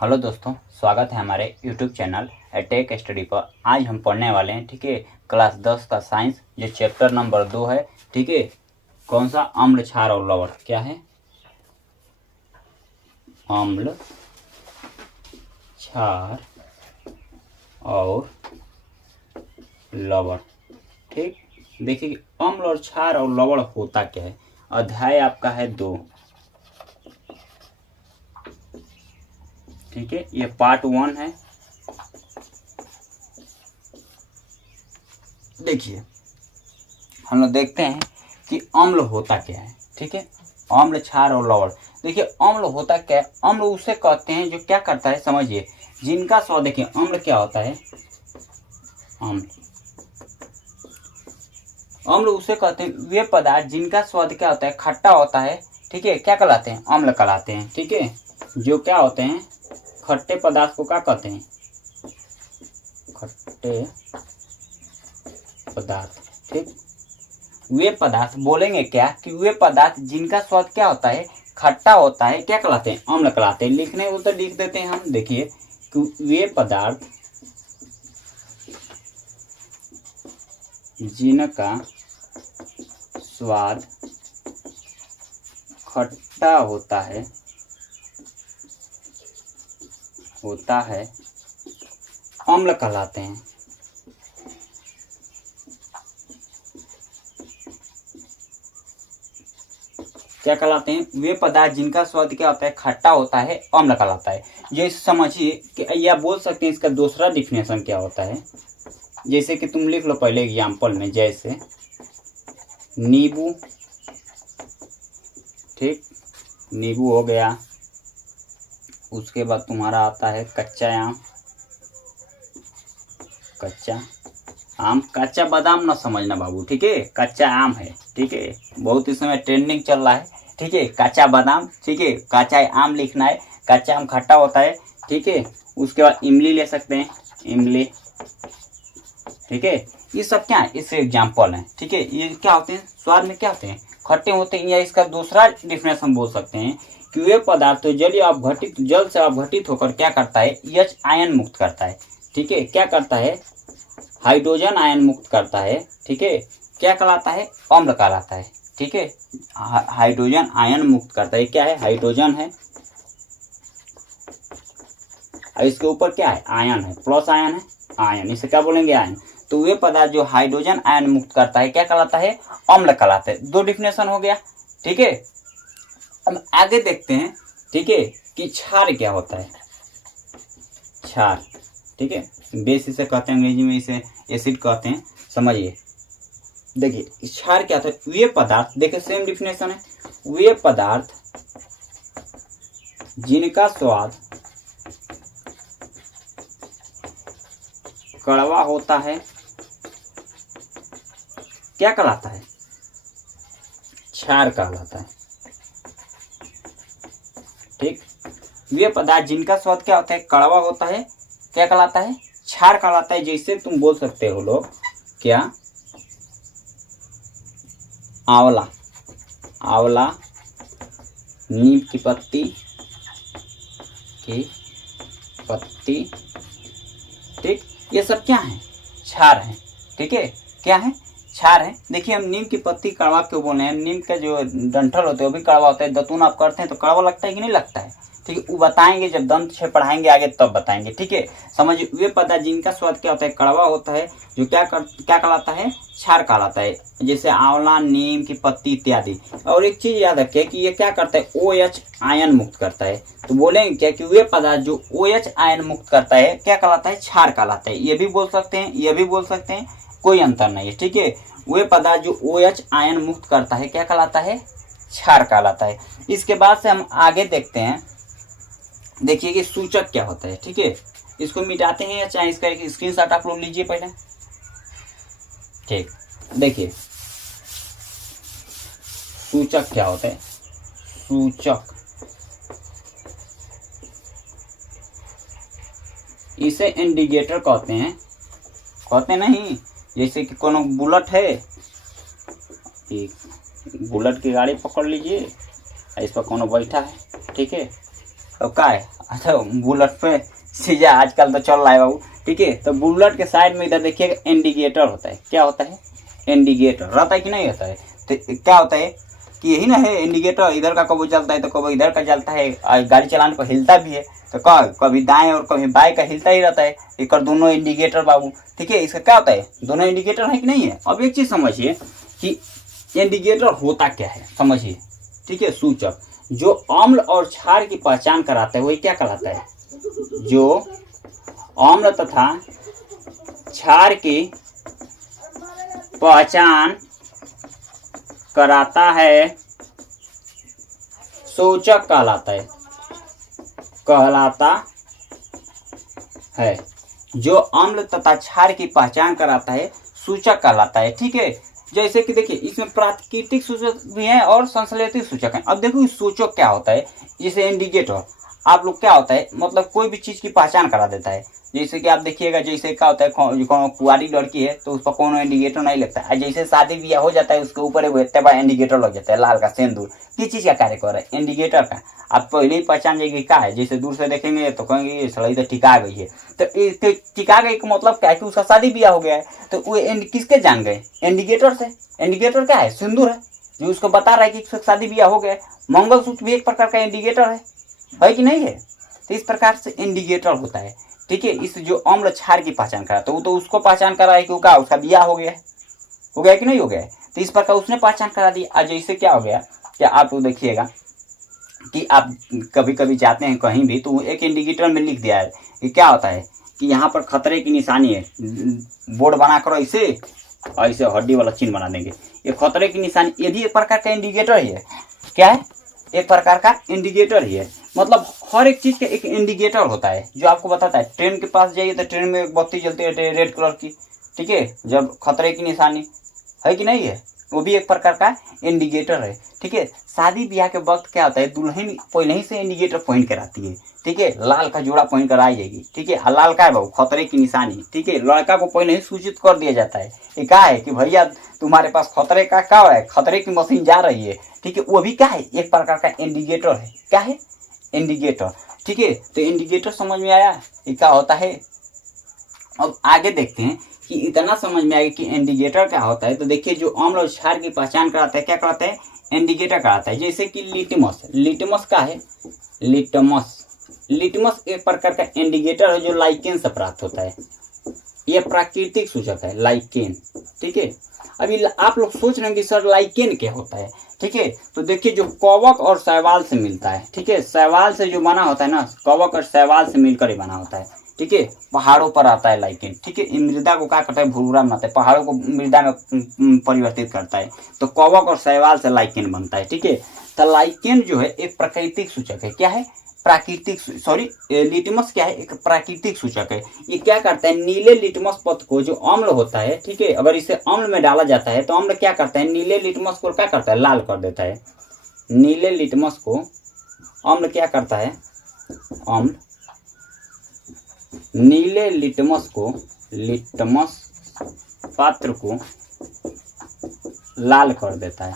Hello दोस्तों, स्वागत है हमारे YouTube चैनल टेक स्टडी पर। आज हम पढ़ने वाले हैं, ठीक है, क्लास 10 का साइंस, जो चैप्टर नंबर 2 है। ठीक है, कौन सा? अम्ल, क्षार और लवण। क्या है? अम्ल, क्षार और लवण। ठीक, देखिए कि अम्ल और क्षार और लवण होता क्या है। अध्याय आपका है 2। ठीक है, ये पार्ट 1 है। देखिए, हम लोग देखते हैं कि अम्ल होता क्या है। ठीक है, अम्ल, क्षार और लवण। देखिए, अम्ल होता क्या है? अम्ल उसे कहते हैं जो क्या करता है, समझिए, जिनका स्वाद। देखिए, अम्ल क्या होता है? अम्ल अम्ल उसे कहते हैं वे पदार्थ जिनका स्वाद क्या होता है, खट्टा होता है। ठीक है, क्या कहलाते हैं? अम्ल कहलाते हैं। ठीक है, जो क्या होते हैं, खट्टे पदार्थ को क्या कहते हैं? खट्टे पदार्थ। ठीक, वे पदार्थ बोलेंगे क्या कि वे पदार्थ जिनका स्वाद क्या होता है, खट्टा होता है, क्या कहलाते हैं? अम्ल कहलाते हैं। लिखने को तो लिख देते हैं हम। देखिए कि वे पदार्थ जिनका स्वाद खट्टा होता है अम्ल कहलाते हैं। क्या कहलाते हैं? वे पदार्थ जिनका स्वाद क्या होता है, खट्टा होता है, अम्ल कहलाता है। जैसे समझिए कि या बोल सकते हैं इसका दूसरा डिफिनेशन क्या होता है। जैसे कि तुम लिख लो पहले एग्जाम्पल में, जैसे नींबू। ठीक, नींबू हो गया। उसके बाद तुम्हारा आता है कच्चा आम। कच्चा बादाम ना समझना बाबू। ठीक है, कच्चा आम है। ठीक है, बहुत इस समय ट्रेंडिंग चल रहा है। ठीक है, कच्चा बादाम। ठीक है, कच्चा आम लिखना है। कच्चा आम खट्टा होता है। ठीक है, उसके बाद इमली ले सकते हैं, इमली। ठीक है, ये सब क्या है, इससे एग्जाम्पल है। ठीक है, ये क्या होते हैं, स्वाद में क्या होते हैं, खट्टे होते हैं। या इसका दूसरा डिफिनेशन बोल सकते हैं कि वे पदार्थ जल से अपघटित होकर क्या करता है, एच आयन मुक्त करता है। ठीक है, क्या करता है, हाइड्रोजन आयन मुक्त करता है। ठीक है, क्या कहलाता है? अम्ल कहलाता है। ठीक है, हाइड्रोजन आयन मुक्त करता है। क्या है? हाइड्रोजन है, और इसके ऊपर क्या है, आयन है, प्लस आयन है, आयन। इसे क्या बोलेंगे? आयन। तो वे पदार्थ जो हाइड्रोजन आयन मुक्त करता है, क्या कहलाता है? अम्ल कहलाता है। 2 डिफिनेशन हो गया। ठीक है, अब आगे देखते हैं। ठीक है, कि क्षार क्या होता है। क्षार, ठीक है, बेस इसे कहते हैं, अंग्रेजी में इसे एसिड कहते हैं। समझिए, देखिए क्षार क्या था। वे पदार्थ, देखिए सेम डिफिनेशन है, वे पदार्थ जिनका स्वाद कड़वा होता है, क्या कहलाता है? क्षार कहलाता है। ठीक, वे पदार्थ जिनका स्वाद क्या होता है, कड़वा होता है, क्या कहलाता है? क्षार कहलाता है। जैसे तुम बोल सकते हो लोग, क्या? आंवला, आंवला, नीम की पत्ती, ठीक, ये सब क्या है? क्षार है। ठीक है, क्या है? क्षार है। देखिए, हम नीम की पत्ती कड़वा क्यों बोले हैं? नीम के जो डंठल होते हैं वो भी कड़वा होता है। दतून आप करते हैं तो कड़वा लगता है कि नहीं लगता है? ठीक है, वो बताएंगे जब दंत से पढ़ाएंगे आगे, तब बताएंगे। ठीक है, समझिए, वे पदार्थ जिनका स्वाद क्या होता है, कड़वा होता है, जो क्या कहलाता है? क्षार कहलाता है। जैसे आंवला, नीम की पत्ती इत्यादि। और एक चीज याद रखिए कि ये क्या करता है, OH आयन मुक्त करता है। तो बोलेंगे क्या कि वे पदार्थ जो OH आयन मुक्त करता है, क्या कहलाता है? क्षार कहलाता है। ये भी बोल सकते हैं, ये भी बोल सकते हैं, कोई अंतर नहीं है। ठीक है, वे पदार्थ जो OH आयन मुक्त करता है, क्या कहलाता है? क्षार कहलाता है। इसके बाद से हम आगे देखते हैं। देखिए कि सूचक क्या होता है। ठीक है, इसको मिटाते हैं, या चाहे इसका एक स्क्रीनशॉट आप लोग लीजिए पहले। ठीक, देखिए सूचक क्या होता है। सूचक, इसे इंडिकेटर कहते हैं। कहते नहीं, जैसे कि कोनो बुलेट है, बुलेट की गाड़ी पकड़ लीजिए, इस पर कोनो बैठा है। ठीक है, तो क्या है, अच्छा बुलेट पे सीधे आजकल तो चल रहा है बाबू, ठीक है। तो बुलेट के साइड में इधर देखिएगा इंडिकेटर होता है। क्या होता है? इंडिकेटर रहता है कि नहीं होता है? तो क्या होता है कि यही ना है इंडिकेटर, इधर का कभी चलता है तो कभी इधर का चलता है, गाड़ी चलाने पर हिलता भी है तो कभी दाएं और कभी बाएं का हिलता ही रहता है। एक दोनों इंडिकेटर बाबू, ठीक है। इसका क्या होता है? दोनों इंडिकेटर है कि नहीं है? अब एक चीज समझिए कि इंडिकेटर होता क्या है, समझिए, ठीक है। सूचक जो अम्ल और क्षार की पहचान कराता है वही क्या कहलाता है? जो अम्ल तथा क्षार की पहचान कराता है सूचक कहलाता है। जो अम्ल तथा क्षार की पहचान कराता है सूचक कहलाता है, ठीक है। जैसे कि देखिए इसमें प्राकृतिक सूचक भी हैं और संश्लेषित सूचक हैं। अब देखो इस सूचक क्या होता है, जैसे इंडिकेटर आप लोग क्या होता है, मतलब कोई भी चीज की पहचान करा देता है। जैसे कि आप देखिएगा, जैसे क्या होता है, कुंवारी लड़की है तो उस पर कोनो इंडिकेटर नहीं लगता है। जैसे शादी ब्याह हो जाता है उसके ऊपर इतने बड़ा इंडिकेटर लग जाता है, लाल का सिंदूर। किस चीज का कार्य कर रहा है? इंडिकेटर का। आप पहले ही पहचान जाएगी क्या है, जैसे दूर से देखेंगे तो कहेंगे ये सड़ई तो टिका गई है। तो टिका गई का मतलब क्या है कि उसका शादी ब्याह हो गया है। तो वो किसके जान गए? इंडिकेटर से। इंडिकेटर क्या है? सिंदूर है, जो उसको बता रहा है कि शादी ब्याह हो गया है। मंगलसूत्र भी एक प्रकार का इंडिकेटर है कि नहीं है? तो इस प्रकार से इंडिकेटर होता है, ठीक है। इस जो अम्ल क्षार की पहचान करा तो वो तो उसको पहचान करा है कि उसका ब्याह हो गया कि नहीं हो गया है। तो इस प्रकार उसने पहचान करा दी। आज जैसे क्या हो गया, क्या आप तो देखिएगा कि आप कभी कभी जाते हैं कहीं भी तो एक इंडिकेटर में लिख दिया है कि क्या होता है कि यहाँ पर खतरे की निशानी है। बोर्ड बना कर ऐसे हड्डी वाला चिन्ह बना देंगे, ये खतरे की निशानी। ये भी एक प्रकार का इंडिकेटर ही है। क्या है? एक प्रकार का इंडिकेटर ही है। मतलब हर एक चीज का एक इंडिकेटर होता है जो आपको बताता है। ट्रेन के पास जाइए तो ट्रेन में एक बत्ती जलती है रेड कलर की, ठीक है, जब खतरे की निशानी है कि नहीं है, वो भी एक प्रकार का इंडिकेटर है, ठीक है। शादी ब्याह के वक्त क्या होता है, दुल्हन पहले ही से इंडिकेटर पॉइंट कराती है, ठीक है। लाल का जोड़ा पॉइंट कराई जाएगी, ठीक है। लाल का है बाबू खतरे की निशानी, ठीक है। लड़का को पहले ही सूचित कर दिया जाता है ये क्या है कि भैया तुम्हारे पास खतरे का क्या है, खतरे की मशीन जा रही है, ठीक है। वो भी क्या है? एक प्रकार का इंडिकेटर है। क्या है? इंडिकेटर, ठीक है। तो इंडिकेटर समझ में आया ये क्या होता है। अब आगे देखते हैं कि इतना समझ में आएगा कि इंडिकेटर क्या होता है। तो देखिए जो अम्ल और क्षार की पहचान कराता है क्या कराता है? इंडिकेटर कराता है। जैसे कि लिटमस का है, लिटमस एक प्रकार का इंडिकेटर है जो लाइकेन से प्राप्त होता है। यह प्राकृतिक सूचक है, लाइकेन, ठीक है। अभी आप लोग सोच रहे हैं कि सर लाइकेन क्या होता है, ठीक है। तो देखिए जो कवक और शैवाल से मिलता है, ठीक है। शैवाल से जो बना होता है ना, कवक और शैवाल से मिलकर ही बना होता है, ठीक है। पहाड़ों पर आता है लाइकेन, ठीक है। मृदा को क्या करता है? भूरा बनाता है, पहाड़ों को मृदा में परिवर्तित करता है। तो कवक और शैवाल से लाइकेन बनता है, ठीक है। तो लाइकेन जो है एक प्राकृतिक सूचक है। क्या है? प्राकृतिक, सॉरी, लिटमस क्या है? एक प्राकृतिक सूचक है। ये क्या करता है? नीले लिटमस पत्र को, जो अम्ल होता है, ठीक है, अगर इसे अम्ल में डाला जाता है तो अम्ल क्या करता है? नीले लिटमस को क्या करता है? लाल कर देता है। नीले लिटमस को अम्ल क्या करता है? अम्ल नीले लिटमस पात्र को लाल कर देता है।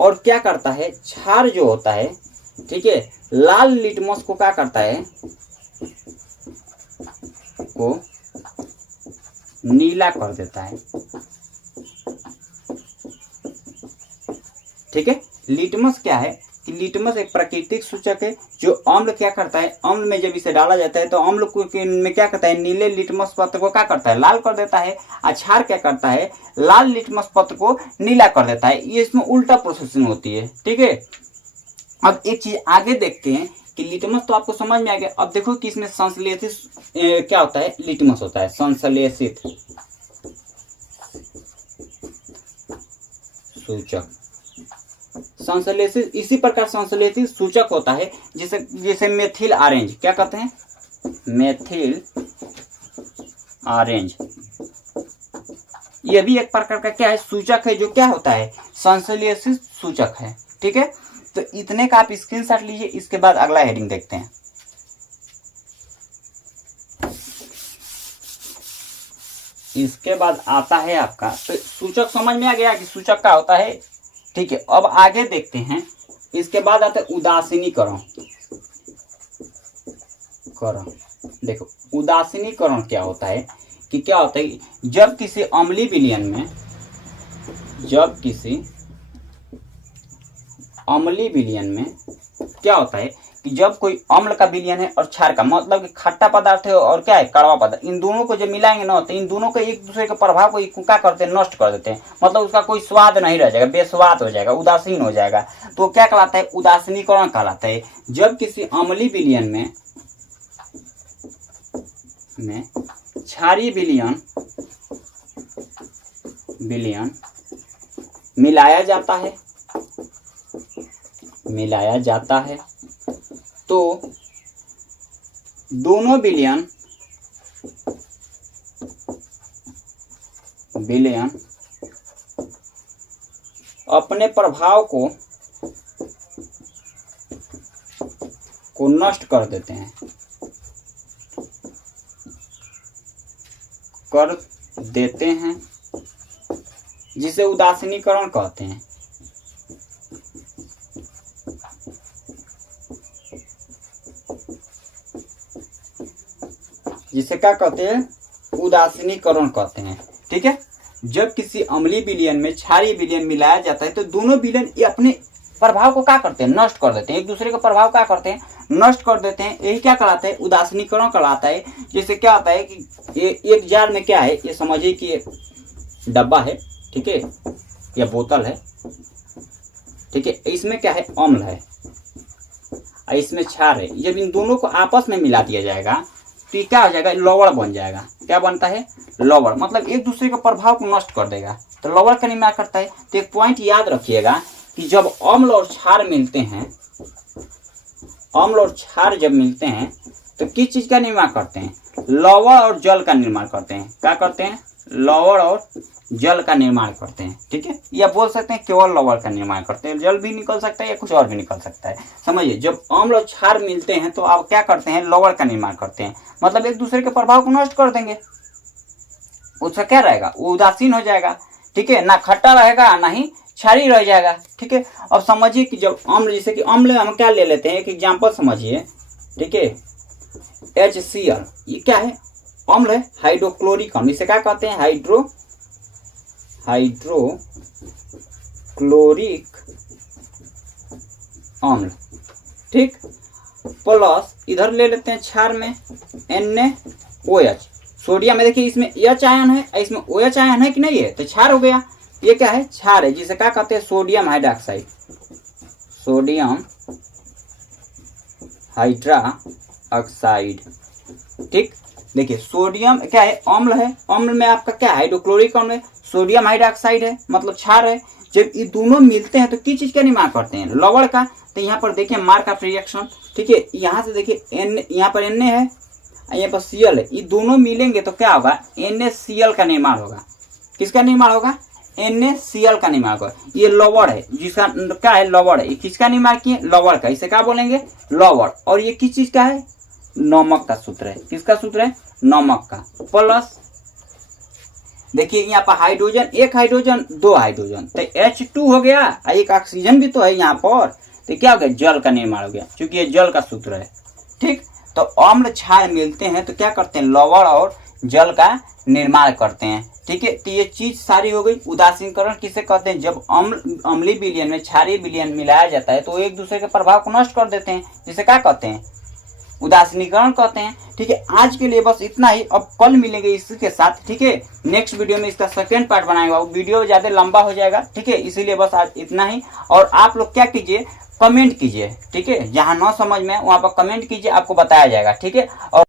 और क्या करता है? क्षार जो होता है, ठीक है, लाल लिटमस को क्या करता है? को नीला कर देता है, ठीक है। लिटमस क्या है कि लिटमस एक प्राकृतिक सूचक है जो अम्ल क्या करता है? अम्ल में जब इसे डाला जाता है तो अम्ल को में क्या करता है? नीले लिटमस पत्र को क्या करता है? लाल कर देता है। क्षार क्या करता है? लाल लिटमस पत्र को नीला कर देता है। ये इसमें उल्टा प्रोसेसिंग होती है, ठीक है। अब एक चीज आगे देखते हैं कि लिटमस तो आपको समझ में आ गया। अब देखो कि इसमें संश्लेषित क्या होता है? लिटमस होता है संश्लेषित सूचक। संश्लेषित इसी प्रकार संश्लेषित सूचक होता है जैसे मेथिल ऑरेंज। क्या कहते हैं? Methyl orange. यह भी एक प्रकार का क्या है? सूचक है, जो क्या होता है? संश्लेषित सूचक है, ठीक है। तो इतने का आप स्क्रीनशॉट लीजिए। इसके बाद अगला हेडिंग देखते हैं। इसके बाद आता है आपका, तो सूचक समझ में आ गया कि सूचक क्या होता है, ठीक है। अब आगे देखते हैं इसके बाद आता है उदासीनीकरण। देखो उदासीनीकरण क्या होता है कि क्या होता है, जब किसी अम्लीय विलयन में क्या होता है कि जब कोई अम्ल का विलयन है और क्षार का, मतलब कि खट्टा पदार्थ है और क्या है कड़वा पदार्थ, इन दोनों को जब मिलाएंगे ना तो इन दोनों के एक दूसरे के प्रभाव को क्या करते हैं, नष्ट कर देते हैं। मतलब उसका कोई स्वाद नहीं रह जाएगा, बेस्वाद हो जाएगा, उदासीन हो जाएगा। तो क्या कहलाता है, उदासीनीकरण कहलाता है। जब किसी अम्लीय विलयन में क्षारीय विलयन मिलाया जाता है तो दोनों विलयन अपने प्रभाव को नष्ट कर देते हैं, जिसे उदासीनीकरण कहते हैं। जिसे क्या कहते हैं, उदासीनीकरण कहते हैं। ठीक है, जब किसी अम्लीय विलयन में क्षारीय विलयन मिलाया जाता है तो दोनों विलयन ये अपने प्रभाव को क्या करते हैं, नष्ट कर देते हैं, एक दूसरे का प्रभाव क्या करते हैं, नष्ट कर देते हैं। यही क्या कहलाता है, उदासीनीकरण कहलाता है। जैसे क्या होता है कि ये एक जार में क्या है, ये समझिए कि ये डब्बा है, ठीक है, या बोतल है, ठीक है, इसमें क्या है, अम्ल है और इसमें क्षार है। जब इन दोनों को आपस में मिला दिया जाएगा तो ये क्या हो जाएगा, लवण बन जाएगा। क्या बनता है, लवण, मतलब एक दूसरे के प्रभाव को नष्ट कर देगा, तो लवण का निर्माण करता है। तो एक पॉइंट याद रखिएगा कि जब अम्ल और क्षार मिलते हैं, तो किस चीज का निर्माण करते हैं, लवण और जल का निर्माण करते हैं। क्या करते हैं, लवण और जल का निर्माण करते हैं। ठीक है, या बोल सकते हैं केवल लवण का निर्माण करते हैं, जल भी निकल सकता है या कुछ और भी निकल सकता है। समझिए, जब अम्ल और क्षार मिलते हैं तो आप क्या करते हैं, लवण का निर्माण करते हैं, मतलब एक दूसरे के प्रभाव को नष्ट कर देंगे। उसका क्या रहेगा, वो उदासीन हो जाएगा। ठीक है, ना खट्टा रहेगा ना ही क्षारीय रह जाएगा। ठीक है, अब समझिए कि जब अम्ल, जैसे कि अम्ल हम क्या ले लेते हैं, एक एग्जाम्पल समझिए। ठीक है, HCl, ये क्या है, अम्ल है, हाइड्रोक्लोरिक अम्ल, इसे क्या कहते हैं, हाइड्रोक्लोरिक अम्ल। ठीक, प्लस इधर ले लेते हैं क्षार में NaOH, सोडियम में देखिए इसमें H आयन है, इसमें OH आयन है कि नहीं है, तो क्षार हो गया। ये क्या है, क्षार है, जिसे क्या कहते हैं, सोडियम हाइड्रोक्साइड, सोडियम हाइड्रोक्साइड। ठीक, देखिए सोडियम क्या है, अम्ल है, अम्ल में आपका क्या है, हाइड्रोक्लोरिक अम्ल है, सोडियम हाइड्रोक्साइड है, मतलब क्षार है। जब ये दोनों मिलते हैं तो किस चीज का निर्माण करते हैं, लवण का। तो यहाँ पर देखिए मार्क ऑफ रिएक्शन। ठीक है, यहाँ से देखिए N, यहाँ पर Na है, यहाँ पर Cl है, ये दोनों मिलेंगे तो क्या होगा, NaCl का निर्माण होगा। किसका निर्माण होगा, NaCl का निर्माण होगा। ये लवण है, जिसका क्या है, लवण है, ये किसका निर्माण किए, लवण का, इसे क्या बोलेंगे, लवण। और ये किस चीज का है, नमक का सूत्र है। किसका सूत्र है, नमक का। प्लस देखिए यहाँ पर हाइड्रोजन, एक हाइड्रोजन, दो हाइड्रोजन, तो H2 हो गया, एक ऑक्सीजन भी तो है यहाँ पर, तो क्या हो गया, जल का निर्माण हो गया, क्योंकि ये जल का सूत्र है। ठीक, तो अम्ल क्षार मिलते हैं तो क्या करते हैं, लवण और जल का निर्माण करते हैं। ठीक है, तो ये चीज सारी हो गई। उदासीनीकरण किसे कहते हैं, जब अम्लीय विलयन में क्षारीय विलयन मिलाया जाता है तो एक दूसरे के प्रभाव को नष्ट कर देते हैं, जिसे क्या कहते हैं, उदासीनीकरण कहते हैं। ठीक है, आज के लिए बस इतना ही, अब कल मिलेंगे इसके साथ। ठीक है, नेक्स्ट वीडियो में इसका सेकेंड पार्ट बनाएगा, वो वीडियो ज्यादा लंबा हो जाएगा। ठीक है, इसीलिए बस आज इतना ही। और आप लोग क्या कीजिए, कमेंट कीजिए। ठीक है, जहां न समझ में वहां पर कमेंट कीजिए, आपको बताया जाएगा। ठीक है, और